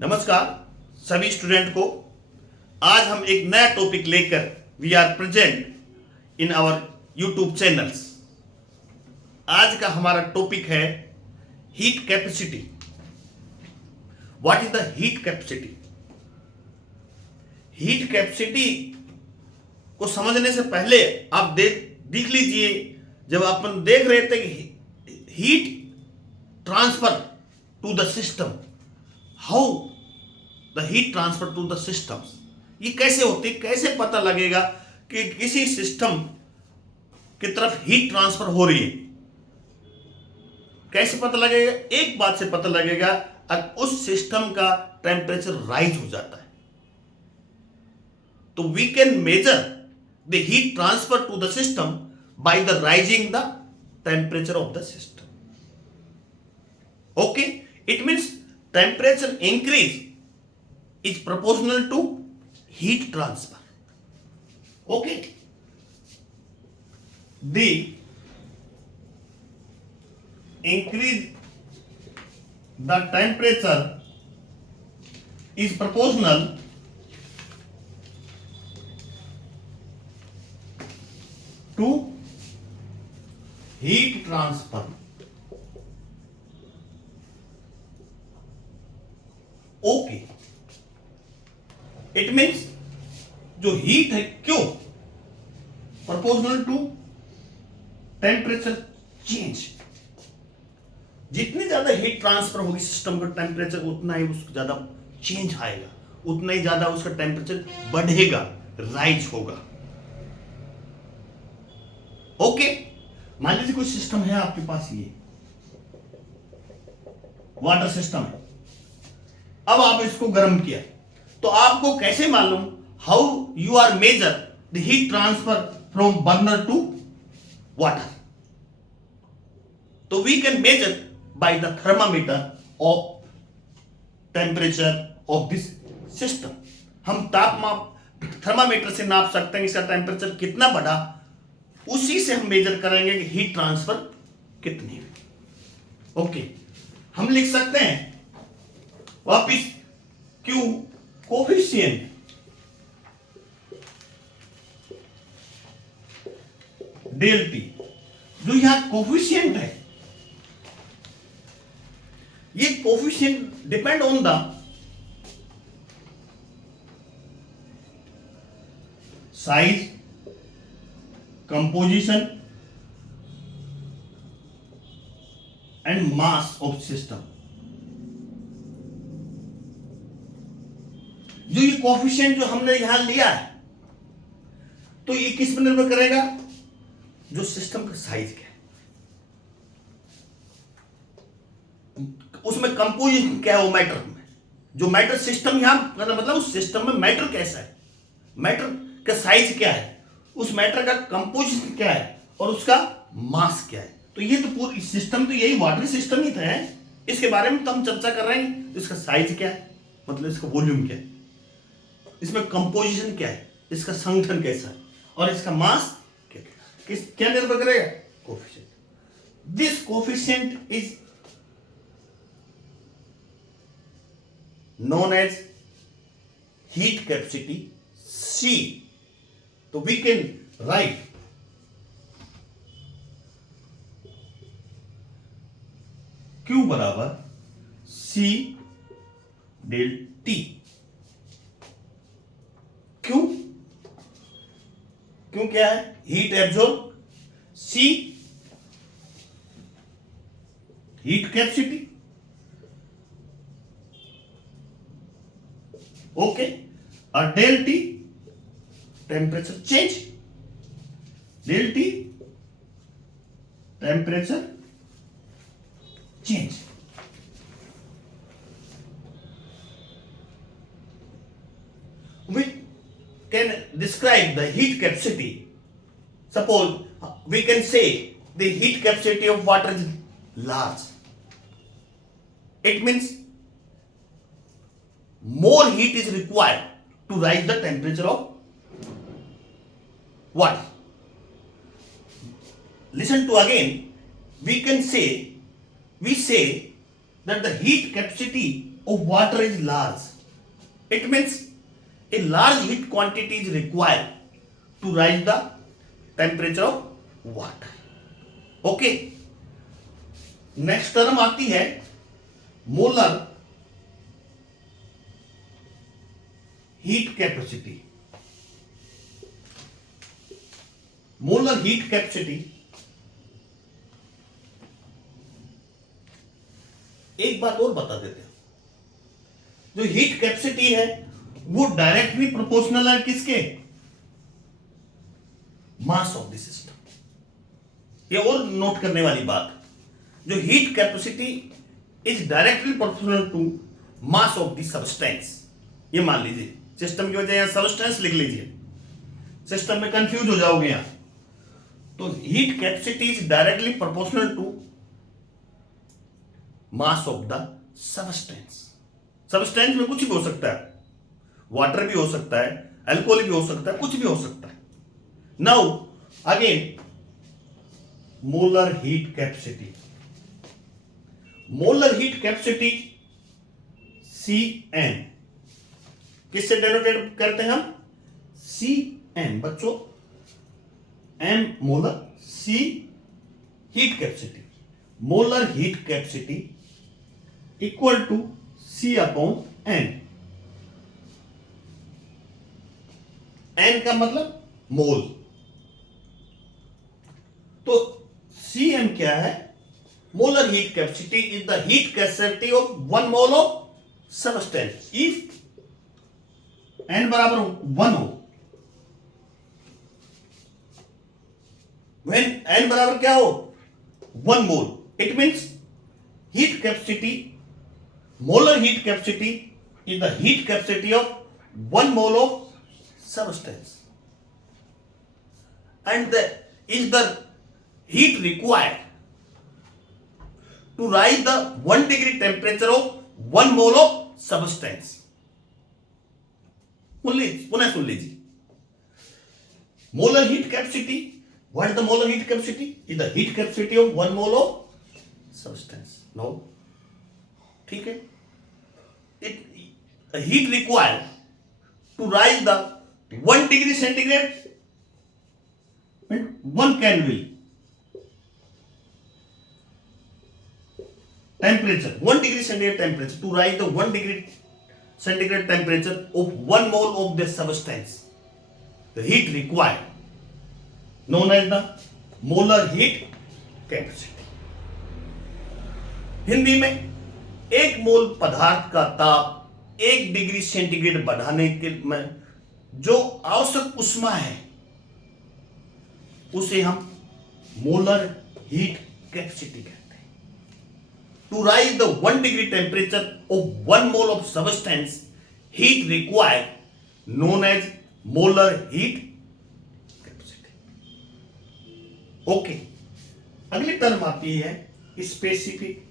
नमस्कार सभी स्टूडेंट को। आज हम एक नया टॉपिक लेकर we are present in our YouTube channels. आज का हमारा टॉपिक है heat capacity. What is the heat capacity? Heat capacity को समझने से पहले आप देख लीजिए, जब अपन देख रहे थे कि heat transfer to the system, how the heat transfer to the systems, ये कैसे होती, कैसे पता लगेगा कि किसी सिस्टम की तरफ हीट ट्रांसफर हो रही है? कैसे पता लगेगा? एक बात से पता लगेगा, अगर उस सिस्टम का टेम्परेचर राइज हो जाता है तो we can measure the heat transfer to the system by the rising the temperature of the system. Okay, it means temperature increase is proportional to heat transfer. Okay, the increase the temperature is proportional to heat transfer. Okay, it means जो heat है, क्यों proportional to temperature change, जितनी ज्यादा heat transfer होगी system का temperature उतना ही उसका ज्यादा चेंज आएगा, उतना ही ज्यादा उसका टेम्परेचर बढ़ेगा, राइज होगा। ओके, मान लीजिए कोई सिस्टम है आपके पास, ये वाटर सिस्टम है। अब आप इसको गर्म किया तो आपको कैसे मालूम how you are measure the heat transfer from burner to water? तो we can measure by the thermometer of temperature of this system. हम तापमान थर्मामीटर से नाप सकते हैं इसका टेम्परेचर कितना बढ़ा, उसी से हम मेजर करेंगे कि हीट ट्रांसफर कितनी है। ओके, हम लिख सकते हैं वापिस क्यू कोफिशिएंट डेल टी। जो यहां कोफिशिएंट है, ये coefficient depend on the size, composition and mass of system. जो ये कोफिशिएंट जो हमने यहां लिया है, तो ये किस पर निर्भर करेगा? जो सिस्टम का साइज क्या है, उसमें कंपोजिशन क्या है, वो मैटर में जो मैटर सिस्टम यहां मतलब उस सिस्टम में मैटर कैसा है, मैटर का साइज क्या है, उस मैटर का कंपोजिशन क्या है और उसका मास क्या है। तो ये तो पूरी सिस्टम, तो यही वाटर सिस्टम ही था, इसके बारे में तो हम चर्चा कर रहे हैं। इसका साइज क्या है, मतलब इसका वॉल्यूम क्या है, इसमें कंपोजिशन क्या है, इसका संगठन कैसा है, और इसका मास क्या निर्भर करेगा? Coefficient. This coefficient is known as heat capacity C। तो वी कैन राइट Q बराबर C डेल T। क्यों? क्यों क्या है? Heat absorb, C heat capacity. Okay, और del T temperature change, del T temperature change. We can describe the heat capacity. Suppose we can say the heat capacity of water is large. It means more heat is required to rise the temperature of water. Listen to again. We say that the heat capacity of water is large. It means a large heat quantity is required to rise the temperature of water. Okay. Next term आती है molar heat capacity. Molar heat capacity एक बात और बता देते हैं. जो heat capacity है वो डायरेक्टली प्रोपोर्शनल है किसके? Mass of the system. ये और नोट करने वाली बात. जो heat capacity is directly proportional to mass of the substance. ये मान लीजिए सिस्टम की वजह यहां सब्सटेंस लिख लीजिए, सिस्टम में कंफ्यूज हो जाओगे यहां. तो heat capacity is directly proportional to mass of the substance. Substance में कुछ भी हो सकता है, वाटर भी हो सकता है, अल्कोहल भी हो सकता है, कुछ भी हो सकता है. Now again molar heat capacity. Molar heat capacity Cn किससे डेनोटेट करते हैं हम? Cn बच्चों, m molar, C heat capacity. Molar heat capacity equal to C upon n. n का मतलब मोल. तो Cm क्या है? Molar heat capacity is the heat capacity of 1 mole of substance. If n बराबर 1 हो, when n बराबर क्या हो? 1 mole, it means heat capacity, molar heat capacity is the heat capacity of 1 mole of substance, and is the heat required to rise the 1 degree temperature of 1 mole of substance. पुनः सुन लीजिए. Molar heat capacity. What is the molar heat capacity? Is the heat capacity of 1 mole of substance. No. ठीक है. It heat required to rise the 1 degree centigrade and 1 Kelvin temperature, 1 degree centigrade temperature, to rise the 1 degree centigrade temperature of 1 mole of the substance. The heat required, known as the molar heat capacity. Hindi में 1 मोल पदार्थ का ताप 1 degree centigrade बढ़ाने के में जो आवश्यक उष्मा है उसे हम मोलर हीट कैपेसिटी कहते हैं. To rise the 1 degree temperature of 1 mole of substance, heat required, known as molar heat capacity. Okay. अगली टर्म आती है स्पेसिफिक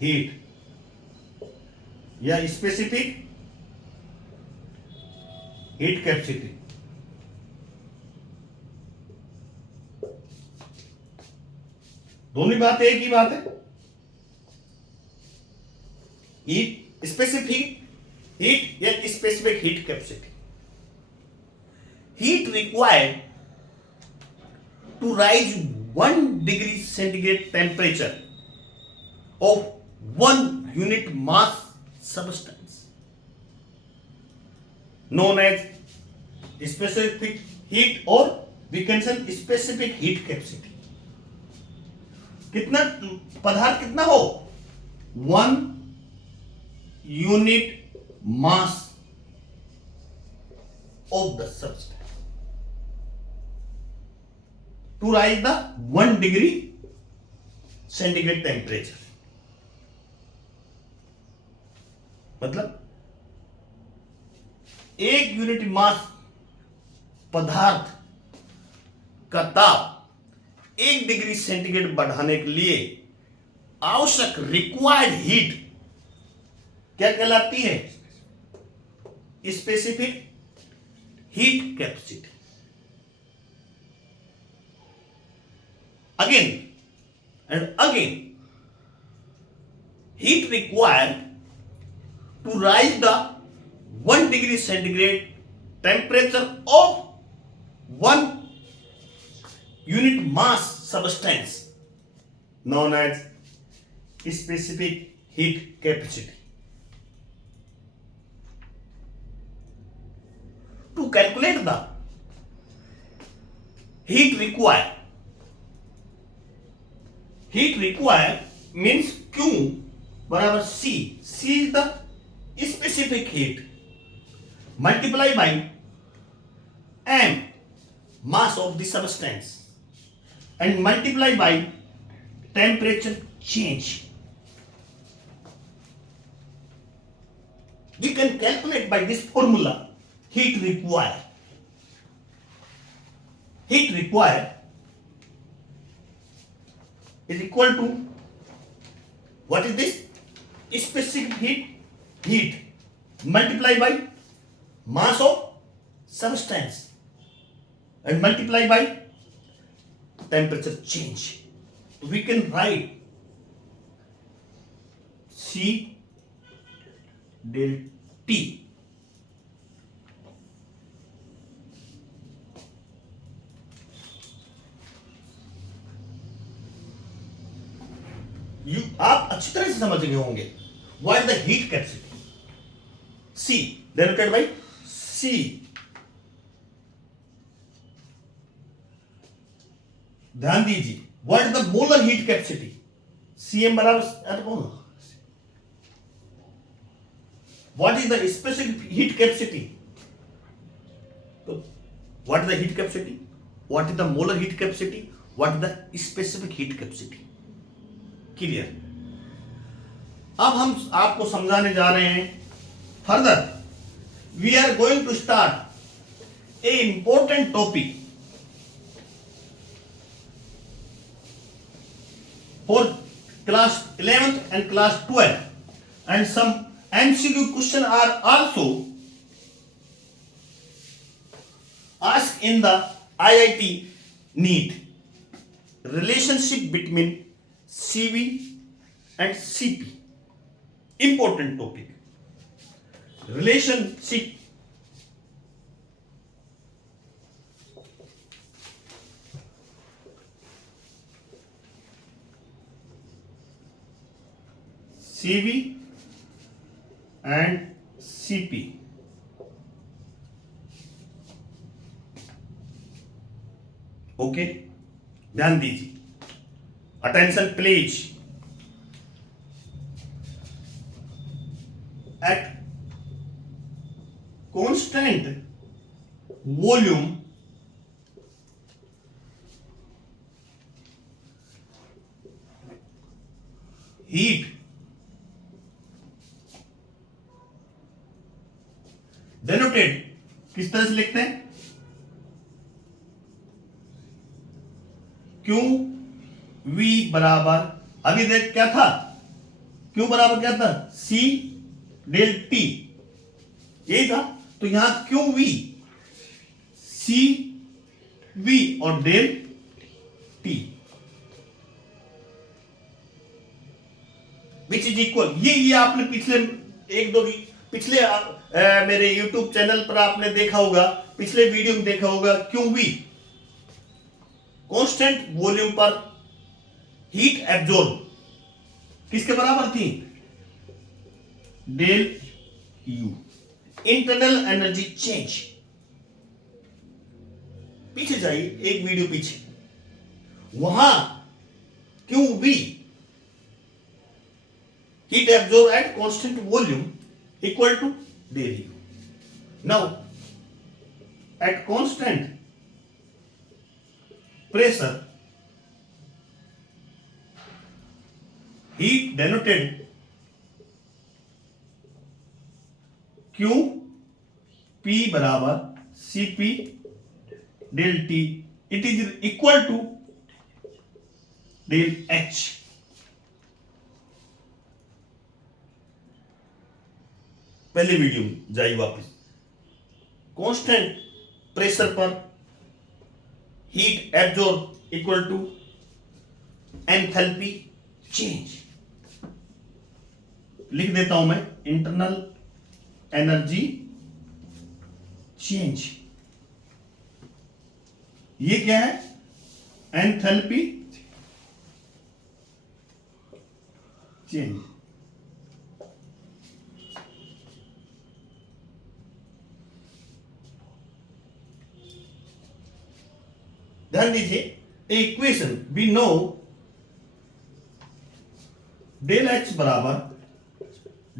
हीट या स्पेसिफिक हीट कैपेसिटी. दोनों बात एक ही बात है. हीट स्पेसिफिक हीट या specific heat capacity. Heat required to raise 1 degree centigrade temperature of 1 unit mass substance, known as specific heat और we can say specific heat capacity. कितना पदार्थ कितना हो? 1 unit mass of the substance to raise the 1 degree centigrade temperature. मतलब 1 unit मास पदार्थ का ताप 1 degree centigrade बढ़ाने के लिए आवश्यक रिक्वायर्ड हीट क्या कहलाती है? Specific heat capacity. Again and again heat required to rise the 1 degree centigrade temperature of 1 unit mass substance known as specific heat capacity. To calculate the heat required means Q बराबर C. C is the specific heat multiply by M, mass of the substance, and multiply by temperature change. We can calculate by this formula heat required. Heat required is equal to, what is this? Specific heat multiply by mass of substance and multiply by temperature change. We can write C del T आप अच्छी तरह से समझ गए होंगे. What is the heat capacity? C denoted by C. ध्यान दीजिए, what is the molar heat capacity? Cm बराबर what is the specific heat capacity? तो what is the heat capacity, what is the molar heat capacity, what is the specific heat capacity. Clear? अब हम आपको समझाने जा रहे हैं further. We are going to start a important topic for class 11th and class 12, and some MCQ question are also asked in the IIT NEET. Relationship between CV and CP, important topic. Relationship CV and CP. Okay, ध्यान दीजिए. Attention please. At constant volume, heat denoted किस तरह से लिखते हैं? Q V बराबर, अभी देख क्या था? Q बराबर क्या था? C डेल T, यही था. तो यहां क्यू वी, सी वी और del T which is equal. ये आपने पिछले मेरे YouTube चैनल पर आपने देखा होगा, पिछले वीडियो में देखा होगा. क्यू वी कांस्टेंट वॉल्यूम पर हीट एब्जॉर्ब किसके बराबर थी? Del U, internal energy change. पीछे जाइए, एक वीडियो पीछे, वहां Q V heat absorb at constant volume equal to del U. Now at constant pressure heat denoted Q P बराबर CP del T, it is equal to del H. पहले video में जाइए वापस. कांस्टेंट प्रेशर पर heat absorb equal to enthalpy change. लिख देता हूं मैं इंटरनल एनर्जी चेंज। ये क्या है? Enthalpy change. ध्यान दीजिए equation we know del H बराबर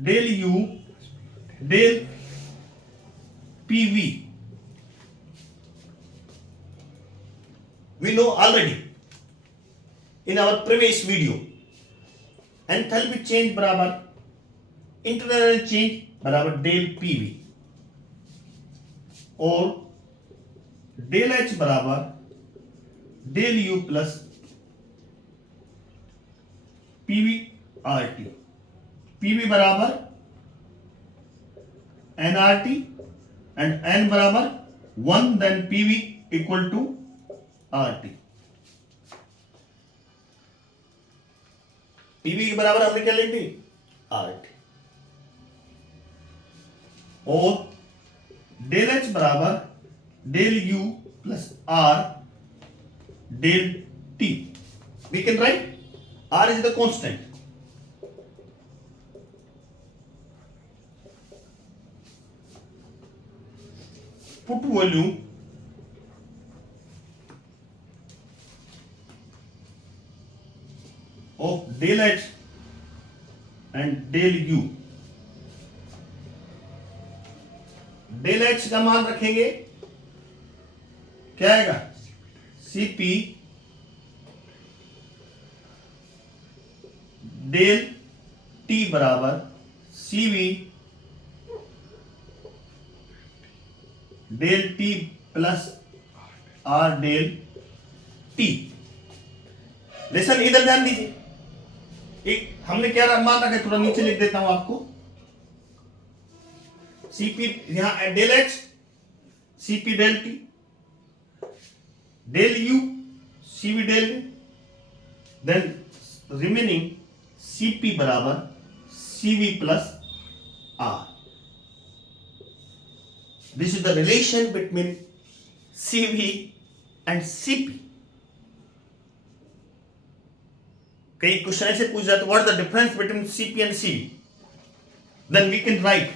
del U del PV. We know already in our previous video enthalpy change बराबर इंटरनल चेंज बराबर डेल पीवी और डेल एच बराबर del U plus PV R T. PV बराबर N R T and N बराबर 1 then PV equal to R T. PV के बराबर हमने क्या लिख दी? R T. और डेल एच बराबर del U plus R del t. We can write r is the constant. Put volume of del h and del u. del h का मान रखेंगे क्या आएगा? Cp डेल T बराबर Cv del T plus R del T। Lesson इधर ध्यान दीजिए, एक हमने क्या मान रखा है, थोड़ा नीचे लिख देता हूं आपको। Cp यहां del H, Cp del T, del U, Cv del, then remaining Cp बराबर Cv plus R। This is the relation between Cv and Cp। कई क्वेश्चन ऐसे पूछ जाते, what is the difference between Cp and Cv, then we can write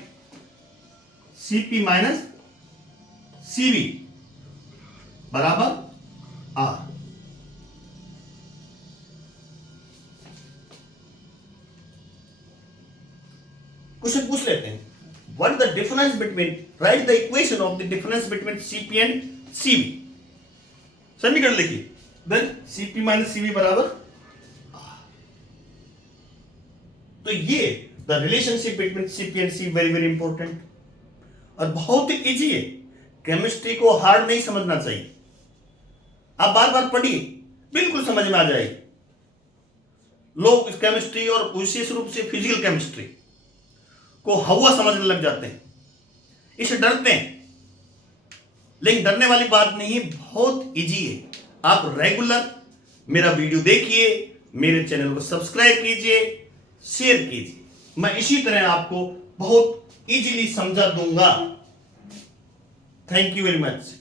Cp minus Cv बराबर R। Question पूछ लेते हैं, what is the difference between, write the equation of the difference between Cp and Cv। समीकरण लिखिए, then Cp minus Cv बराबर R। तो ये the relationship between Cp and Cv very very important और बहुत ही इजी है। केमिस्ट्री को hard नहीं समझना चाहिए, आप बार बार पढ़िए, बिल्कुल समझ में आ जाएगी। लोग इस केमिस्ट्री और विशेष रूप से फिजिकल केमिस्ट्री को हवा समझने लग जाते हैं, इससे डरते हैं, लेकिन डरने वाली बात नहीं है, बहुत इजी है। आप रेगुलर मेरा वीडियो देखिए, मेरे चैनल को सब्सक्राइब कीजिए, शेयर कीजिए, मैं इसी तरह आपको बहुत इजीली समझा दूंगा। Thank you very much.